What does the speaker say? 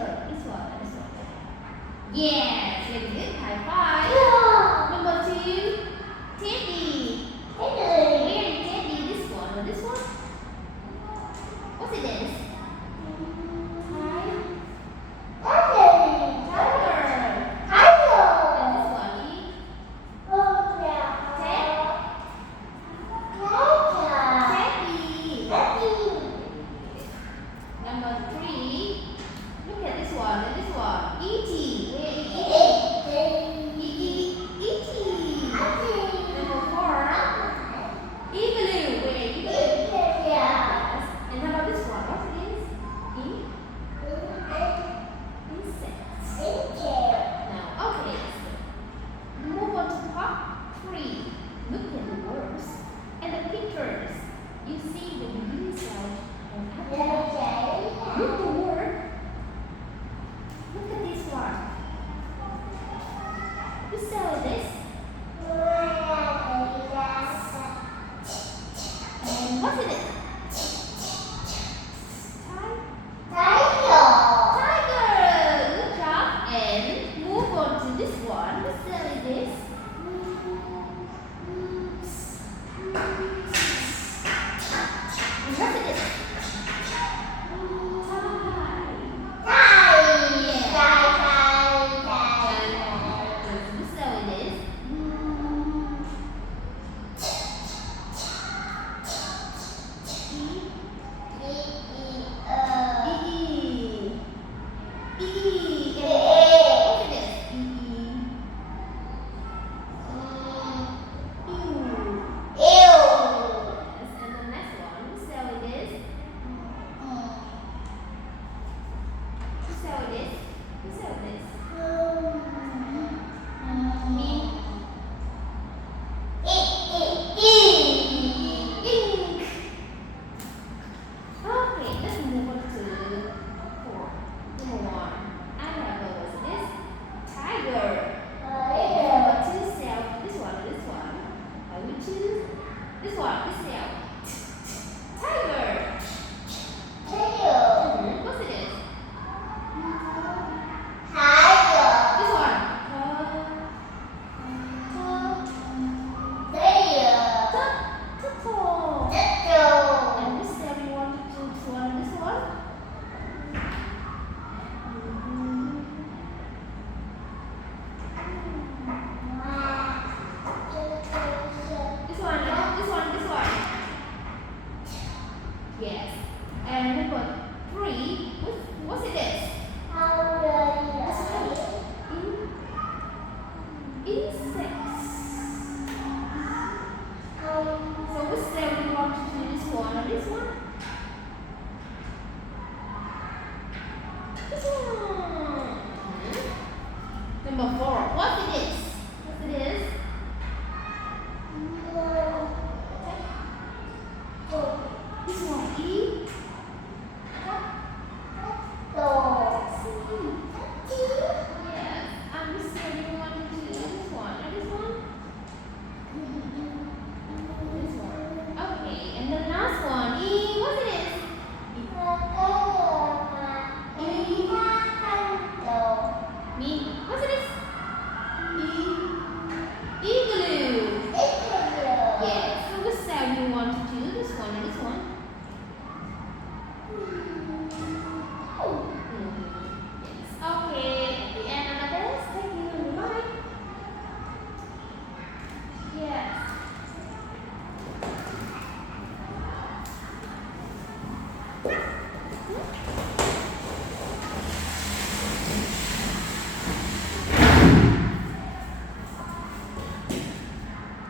tiger. This one. Yes, very good. High five. Number two, teddy. Very teddy. This one. This one. What's it is? You see the blue side and look the word. Look at this one. You saw this? And what's in it? Tiger. Good job. And move on to this one. What cell is this? What's it? This one, this cell. Tiger. What's it is? This one. Turtle. And this cell you want to choose one. This one. Yes. And number three, what's it is? Insects. So which cell do you want to do? This one or this one? This one. Number four.